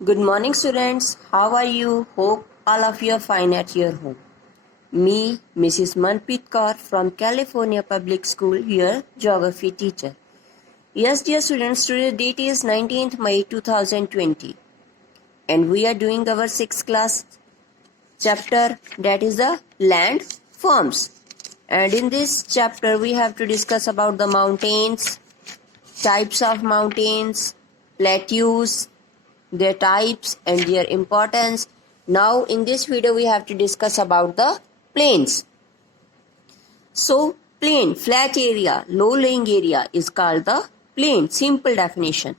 Good morning, students. How are you? Hope all of you are fine at your home. Me, Mrs. Manpreet Kaur from California Public School, your geography teacher. Yes, dear students, today's date is 19th May 2020, and we are doing our 6th class chapter, that is the land forms. And in this chapter, we have to discuss about the mountains, types of mountains, plateaus, their types and their importance. Now in this video we have to discuss about the plains. So plain, flat area, low-lying area is called the plain. Simple definition.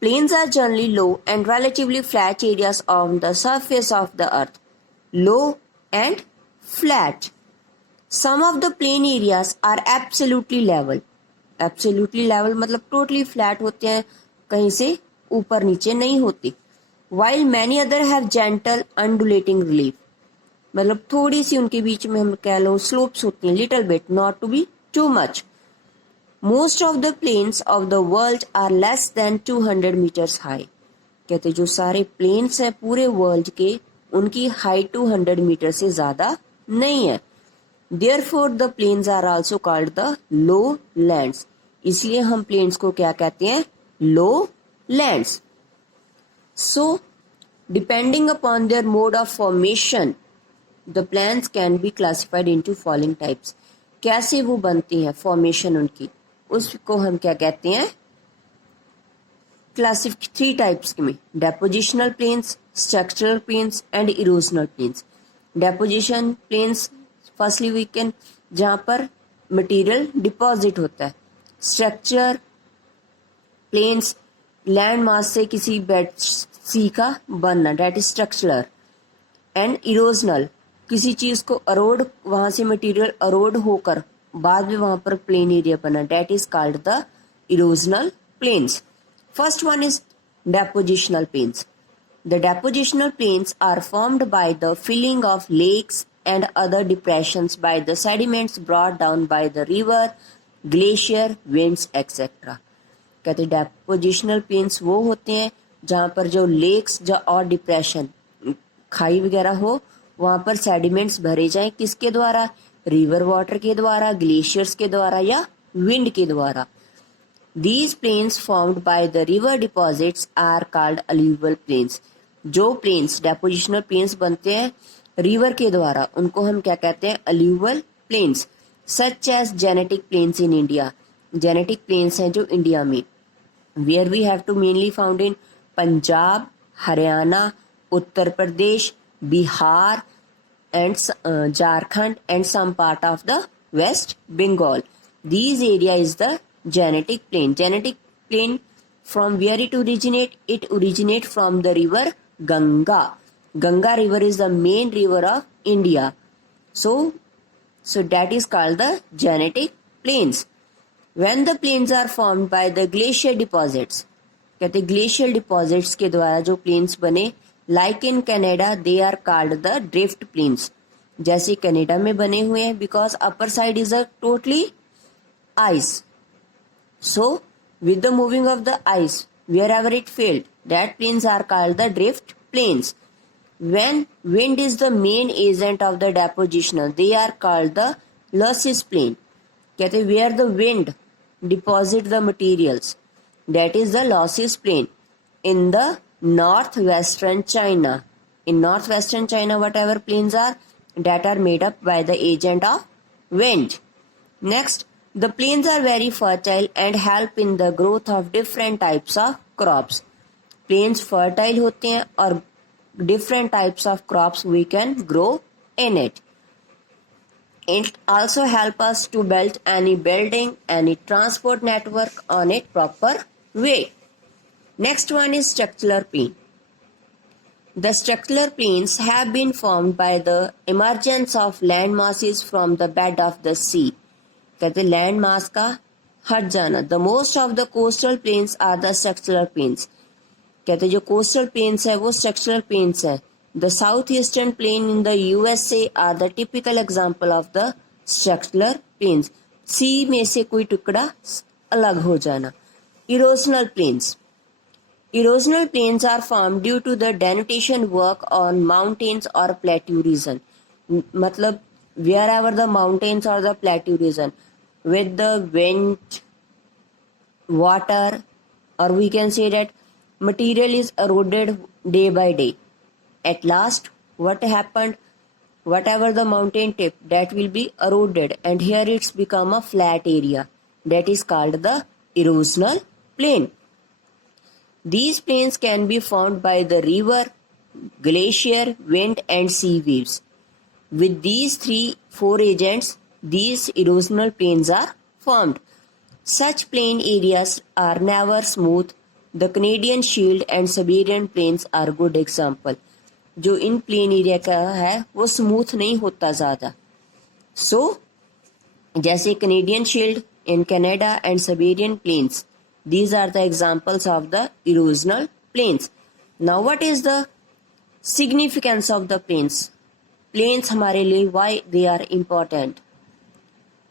Plains are generally low and relatively flat areas on the surface of the earth. Low and flat. Some of the plain areas are absolutely level. Absolutely level मतलब totally flat होते हैं, कहीं से ऊपर नीचे नहीं होती. While many other have gentle undulating relief, मतलब थोड़ी सी उनके बीच में हम कह लो slopes होती हैं, little bit, not to be too much. Most of the plains of the world are less than 200 meters high. कहते जो सारे प्लेन्स हैं पूरे वर्ल्ड के, उनकी हाइट 200 मीटर से ज्यादा नहीं है. Therefore the plains are also called the lowlands. इसलिए हम प्लेन्स को क्या कहते हैं? Lowlands. So, depending upon their mode of formation, the plains can be classified into following types. कैसे वो बनती हैं फॉर्मेशन उनकी, उसको हम क्या कहते हैं? क्लासिफ 3 टाइप्स में: depositional plains, structural plains and erosional plains. Deposition plains firstly we can, जहां पर मटेरियल डिपॉजिट होता है. स्ट्रक्चर प्लेन्स, लैंड मास से किसी बेड सी का बनना, that is structural. And erosional, किसी चीज को अरोड, वहां से मटेरियल अरोड होकर बाद में वहां पर प्लेन एरिया बना, that is called the erosional plains. First one is depositional plains. The depositional plains are formed by the filling of lakes and other depressions by the sediments brought down by the river, glacier, winds, etc. कहते डेपोजिशनल planes वो होते हैं जहां पर जो lakes और depression, खाई वगैरह हो, वहां पर सेडिमेंट्स भरे जाएं. किसके द्वारा? रिवर वाटर के द्वारा, ग्लेशियर्स के द्वारा या विंड के द्वारा. These plains formed by the river deposits are called alluvial plains. जो प्लेन्स डेपोजिशनल प्लेन्स बनते हैं रिवर के द्वारा, उनको हम क्या कहते हैं? alluvial plains. Such as genetic plains in India. Genetic plains हैं जो इंडिया में, where we have to mainly found in Punjab, Haryana, Uttar Pradesh, Bihar and Jharkhand and some part of the West Bengal. These area is the genetic plain. Genetic plain, from where it originate? It originate from the river Ganga. Ganga river is the main river of India. So that is called the genetic plains. When the plains are formed by the glacier deposits, कहते glacial deposits के द्वारा जो plains बने, like in Canada they are called the drift plains. जैसे Canada में बने हुए हैं, because upper side is a totally ice. So with the moving of the ice wherever it field, that plains are called the drift plains. When wind is the main agent of the depositional, they are called the losses plain. कहते where the wind deposit the materials, that is the losses plain. In the northwestern China, in northwestern China, whatever plains are, that are made up by the agent of wind. Next, the plains are very fertile and help in the growth of different types of crops. Plains fertile होते हैं और different types of crops we can grow in it. It also help us to build any building, any transport network on a proper way. Next one is structural plain. The structural plains have been formed by the emergence of land masses from the bed of the sea. कहते land mass का हट जाना. The most of the coastal plains are the structural plains. कहते जो coastal plains है वो structural plains है. The south eastern plain in the USA are the typical example of the structural plains. Sea में से कोई टुकड़ा अलग हो जाना. Erosional plains. Erosional plains are formed due to the denudation work on mountains or plateau region. मतलब wherever the mountains or the plateau region, with the wind, water, or we can say that material is eroded day by day. At last, what happened? Whatever the mountain tip, that will be eroded, and here it's become a flat area. That is called the erosional plain. These plains can be formed by the river, glacier, wind, and sea waves. With these four agents, these erosional plains are formed. Such plain areas are never smooth. The Canadian Shield and Siberian plains are good example. जो इन plain area का है वो smooth नहीं होता ज़्यादा. So जैसे Canadian shield in Canada and Siberian plains, these are the examples of the erosional plains. Now what is the significance of the plains? Plains हमारे लिए why they are important?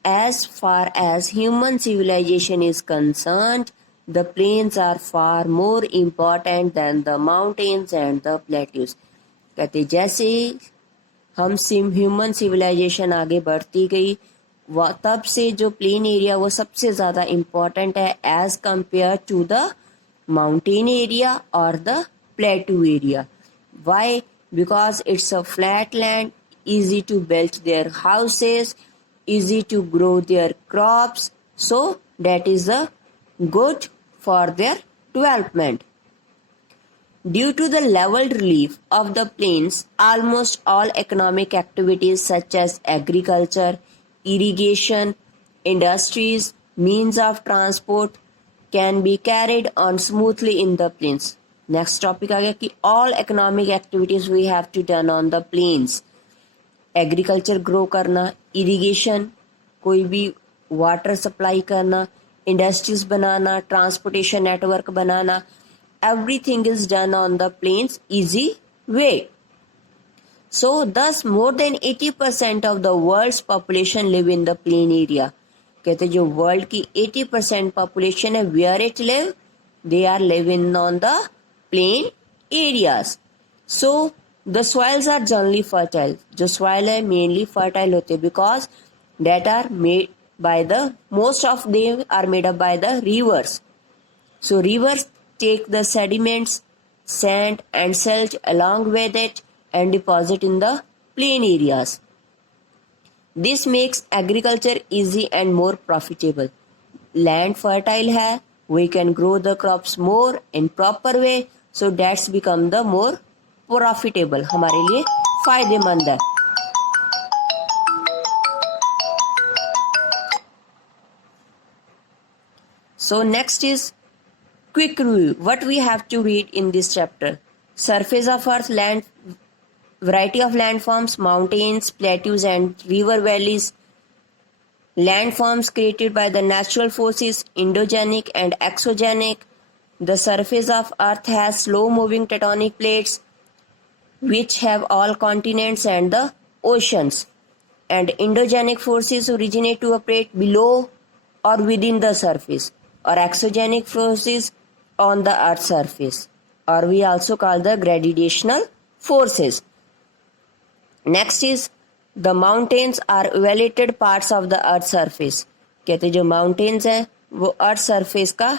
As far as human civilization is concerned, the plains are far more important than the mountains and the plateaus. कहते जैसे हम human civilisation आगे बढ़ती गई तब से जो प्लेन एरिया वो सबसे ज़्यादा इम्पॉर्टेंट है as compare to the mountain area और the plateau area. Why? Because it's a flat land, easy to build their houses, easy to grow their crops, so that is a good for their development. Due to the leveled relief of the plains, almost all economic activities such as agriculture, irrigation, industries, means of transport can be carried on smoothly in the plains. Next topic आ गया कि all economic activities we have to done on the plains. Agriculture grow करना, irrigation कोई भी water supply करना, industries banana, transportation network banana, everything is done on the plains easy way. So thus more than 80% of the world's population live in the plain area. कहते जो world की 80% population है, where it live? They are living on the plain areas. So the soils are generally fertile. जो soil है mainly fertile होते because that are made by the most of them are made up by the rivers. So rivers take the sediments, sand and silt along with it and deposit in the plain areas. This makes agriculture easy and more profitable. Land fertile है, we can grow the crops more in proper way, so that's become the more profitable. हमारे लिए फायदेमंद है. So next is quick review. What we have to read in this chapter: surface of earth, land, variety of landforms, mountains, plateaus and river valleys. Landforms created by the natural forces, endogenic and exogenic. The surface of earth has slow moving tectonic plates which have all continents and the oceans. And endogenic forces originate to operate below or within the surface, or exogenic forces on the earth's surface, or we also call the gravitational forces. Next is the mountains are elevated parts of the earth surface. कहते जो mountains है वो earth surface का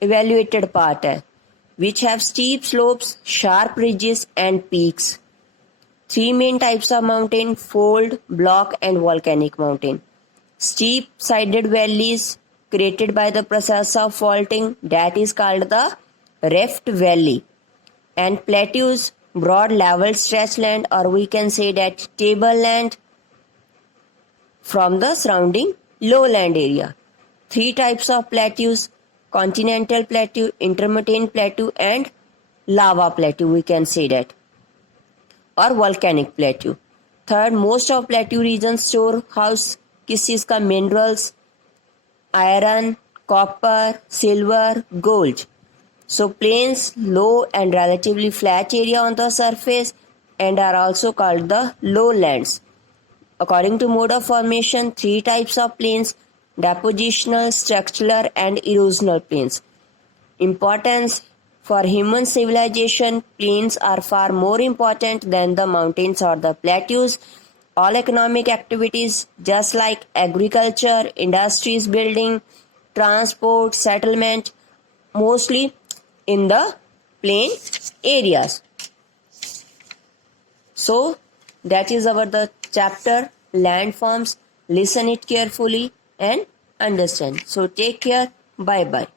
evaluated part है, which have steep slopes, sharp ridges and peaks. Three main types of mountain: fold, block and volcanic mountain. Steep sided valleys created by the process of faulting, that is called the rift valley. And plateaus, broad level stretch land, or we can say that tableland from the surrounding lowland area. Three types of plateaus: continental plateau, intermittent plateau and lava plateau, we can say that, or volcanic plateau. Third, most of plateau regions store house किस चीज का? minerals, iron, copper, silver, gold. So plains, low and relatively flat area on the surface and are also called the lowlands. According to mode of formation, three types of plains: depositional, structural and erosional plains. Importance: For human civilization, plains are far more important than the mountains or the plateaus. All economic activities, just like agriculture, industries, building, transport, settlement, mostly in the plain areas. So that is our the chapter landforms. Listen it carefully and understand. So take care. Bye bye.